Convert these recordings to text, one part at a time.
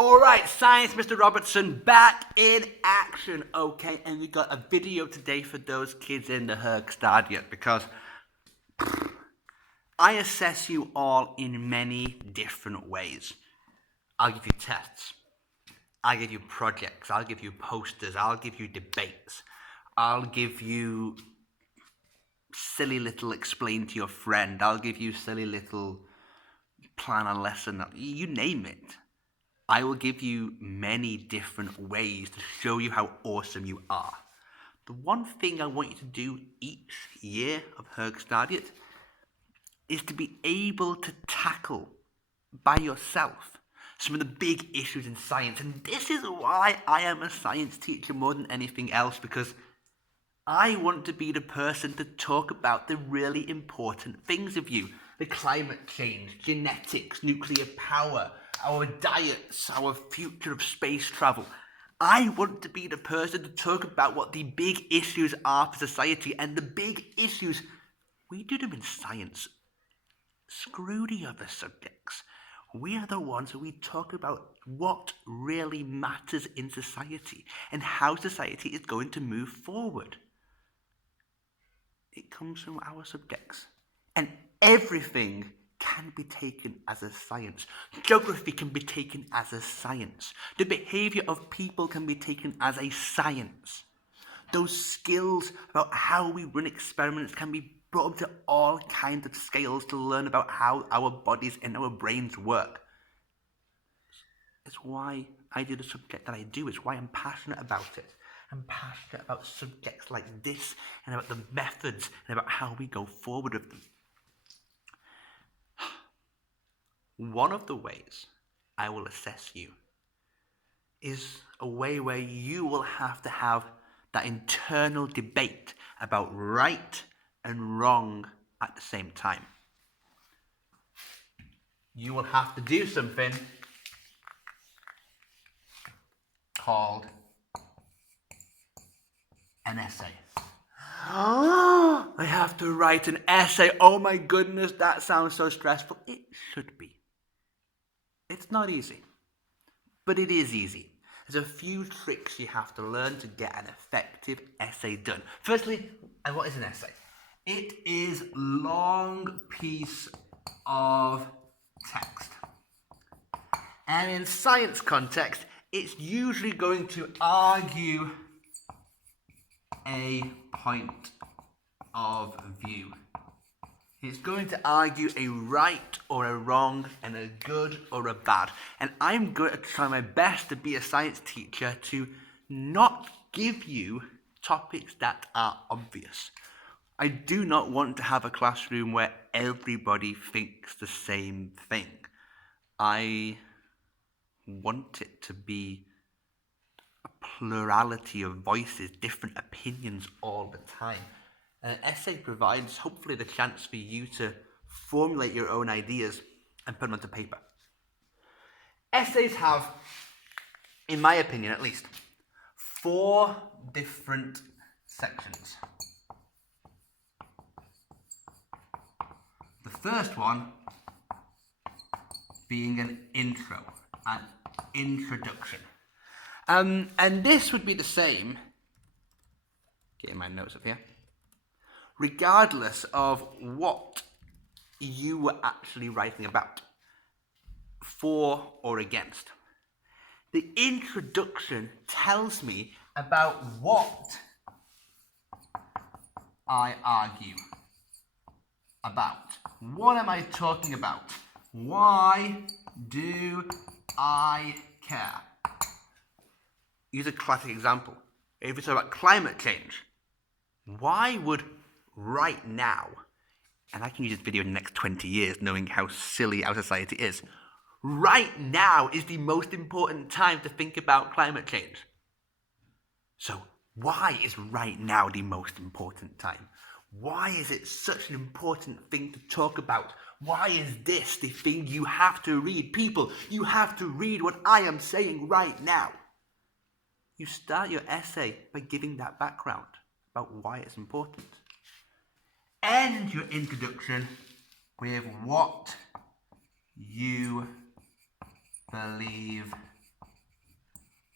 Alright, Science Mr. Robertson back in action, okay? And we got a video today for those kids in the Högstadiet because I assess you all in many different ways. I'll give you tests. I'll give you projects. I'll give you posters. I'll give you debates. I'll give you silly little explain to your friend. I'll give you silly little plan a lesson. You name it. I will give you many different ways to show you how awesome you are. The one thing I want you to do each year of Högstadiet is to be able to tackle by yourself some of the big issues in science. And this is why I am a science teacher more than anything else, because I want to be the person to talk about the really important things of you. The climate change, genetics, nuclear power, our diets, our future of space travel. I want to be the person to talk about what the big issues are for society, and the big issues, we do them in science. Screw the other subjects. We are the ones who we talk about what really matters in society and how society is going to move forward. It comes from our subjects. And everything can be taken as a science. Geography can be taken as a science. The behavior of people can be taken as a science. Those skills about how we run experiments can be brought up to all kinds of scales to learn about how our bodies and our brains work. It's why I do the subject that I do. It's why I'm passionate about it. I'm passionate about subjects like this and about the methods and about how we go forward with them. One of the ways I will assess you is a way where you will have to have that internal debate about right and wrong at the same time. You will have to do something called an essay. I have to write an essay. Oh my goodness, that sounds so stressful. It should be. It's not easy, but it is easy. There's a few tricks you have to learn to get an effective essay done. Firstly, what is an essay? It is a long piece of text. And in science context, it's usually going to argue a point of view. It's going to argue a right or a wrong and a good or a bad. And I'm going to try my best to be a science teacher to not give you topics that are obvious. I do not want to have a classroom where everybody thinks the same thing. I want it to be a plurality of voices, different opinions all the time. An essay provides, hopefully, the chance for you to formulate your own ideas and put them onto paper. Essays have, in my opinion at least, 4 different sections. The first one being an intro, an introduction. And this would be the same, getting my notes up here, regardless of what you were actually writing about, for or against. The introduction tells me about what I argue about. What am I talking about? Why do I care? Use a classic example. If we talk about climate change, why would right now, and I can use this video in the next 20 years knowing how silly our society is, right now is the most important time to think about climate change. So why is right now the most important time? Why is it such an important thing to talk about? Why is this the thing you have to read? People, you have to read what I am saying right now. You start your essay by giving that background about why it's important. End your introduction with what you believe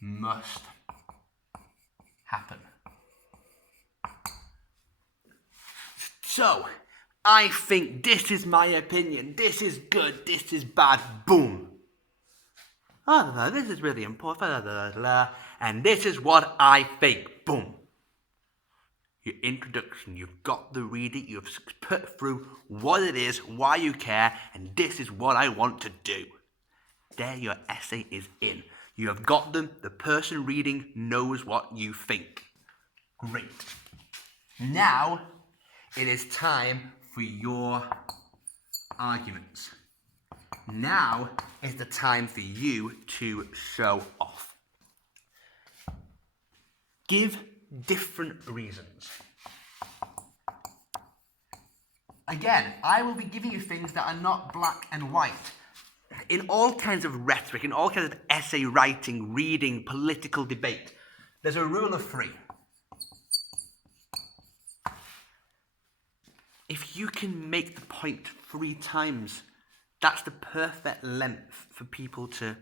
must happen. So, I think this is my opinion, this is good, this is bad, boom. This is really important, and this is what I think, boom. Your introduction, you've got the reading, you've put through what it is, why you care, and this is what I want to do. There your essay is in. You have got them, the person reading knows what you think. Great. Now, it is time for your arguments. Now is the time for you to show off. Give different reasons. Again, I will be giving you things that are not black and white. In all kinds of rhetoric, in all kinds of essay writing, reading, political debate, there's a rule of three. If you can make the point 3 times, that's the perfect length for people to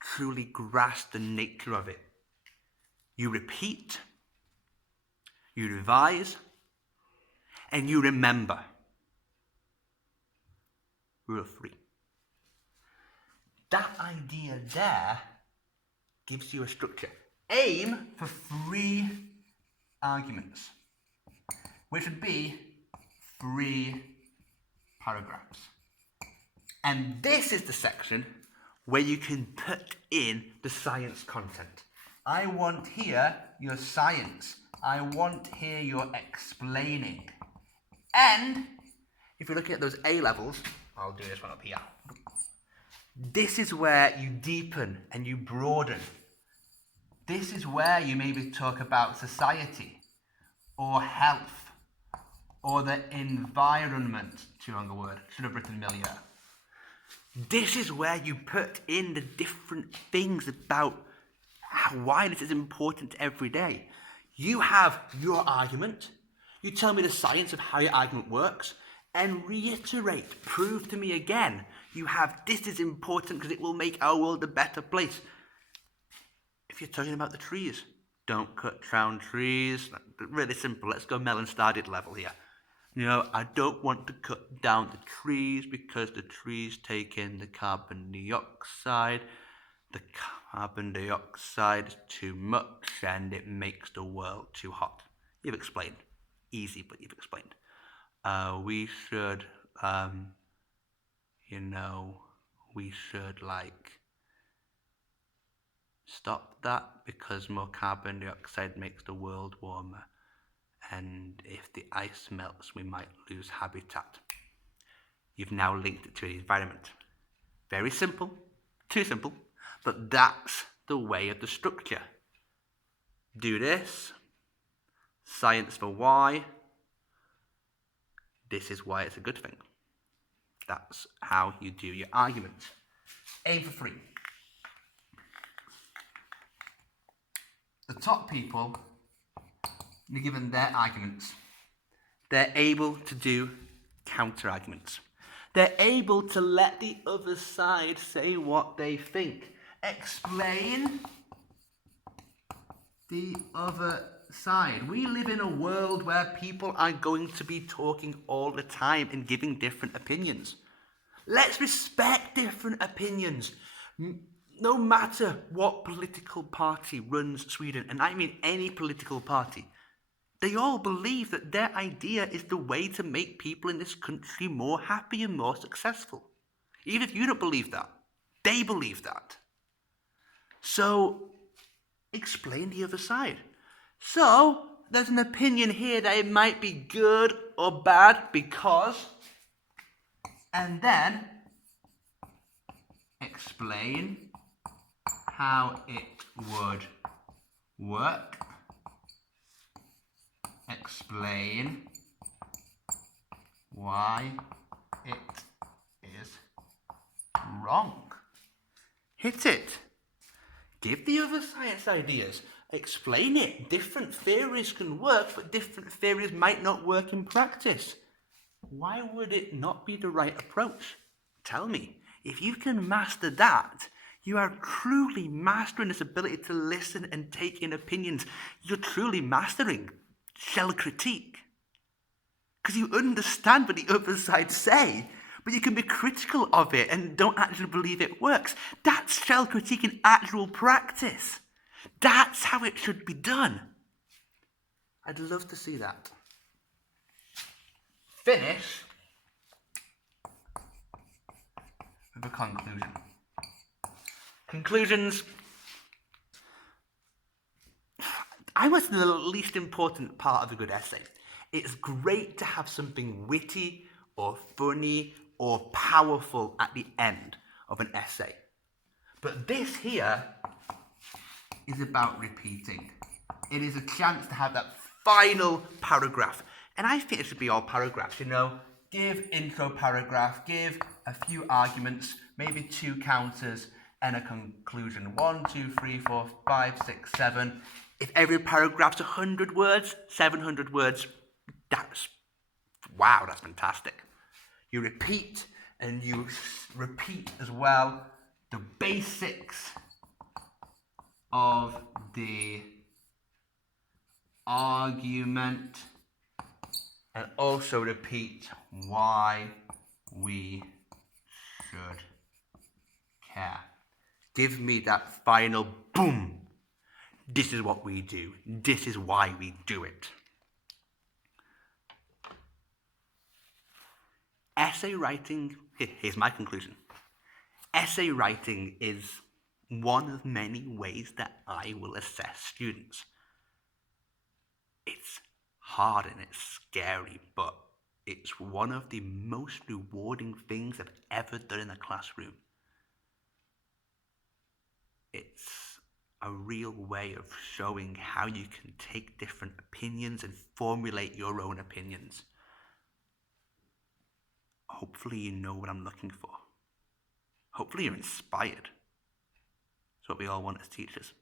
truly grasp the nature of it. You repeat, you revise, and you remember. Rule of 3. That idea there gives you a structure. Aim for 3 arguments, which would be 3 paragraphs. And this is the section where you can put in the science content. I want here your science. I want here your explaining. And if you're looking at those A levels, I'll do this one up here. This is where you deepen and you broaden. This is where you maybe talk about society or health or the environment. Too long a word. Should have written milieu. This is where you put in the different things about why this is important every day. You have your argument. You tell me the science of how your argument works and reiterate, prove to me again. You have this is important because it will make our world a better place. If you're talking about the trees, don't cut down trees. Really simple. Let's go melon-started level here. You know, I don't want to cut down the trees because the trees take in the carbon dioxide. The carbon dioxide is too much and it makes the world too hot. You've explained. Easy, but you've explained. We should, stop that because more carbon dioxide makes the world warmer. And if the ice melts, we might lose habitat. You've now linked it to the environment. Very simple, too simple, but that's the way of the structure. Do this, science for why, this is why it's a good thing. That's how you do your argument. Aim for 3. The top people, given their arguments, they're able to do counter-arguments. They're able to let the other side say what they think. Explain the other side. We live in a world where people are going to be talking all the time and giving different opinions. Let's respect different opinions. No matter what political party runs Sweden, and I mean any political party, they all believe that their idea is the way to make people in this country more happy and more successful. Even if you don't believe that, they believe that. So, explain the other side. So, there's an opinion here that it might be good or bad because, and then explain how it would work. Explain why it is wrong. Hit it. Give the other science ideas. Explain it. Different theories can work, but different theories might not work in practice. Why would it not be the right approach? Tell me. If you can master that, You are truly mastering this ability to listen and take in opinions. You're truly mastering self-critique. Because you understand what the other side say, but you can be critical of it and don't actually believe it works. That's self-critique in actual practice. That's how it should be done. I'd love to see that. Finish with a conclusion. Conclusions. I was the least important part of a good essay. It's great to have something witty or funny or powerful at the end of an essay. But this here is about repeating. It is a chance to have that final paragraph. And I think it should be all paragraphs, you know. Give intro paragraph, give a few arguments, maybe 2 counters, and a conclusion. 1, 2, 3, 4, 5, 6, 7. If every paragraph's 100 words, 700 words, that's fantastic. You repeat, and you repeat as well the basics of the argument, and also repeat why we should care. Give me that final boom. This is what we do. This is why we do it. Essay writing, here's my conclusion. Essay writing is one of many ways that I will assess students. It's hard and it's scary, but it's one of the most rewarding things I've ever done in a classroom. It's a real way of showing how you can take different opinions and formulate your own opinions. Hopefully you know what I'm looking for. Hopefully you're inspired. It's what we all want as teachers.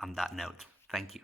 On that note, thank you.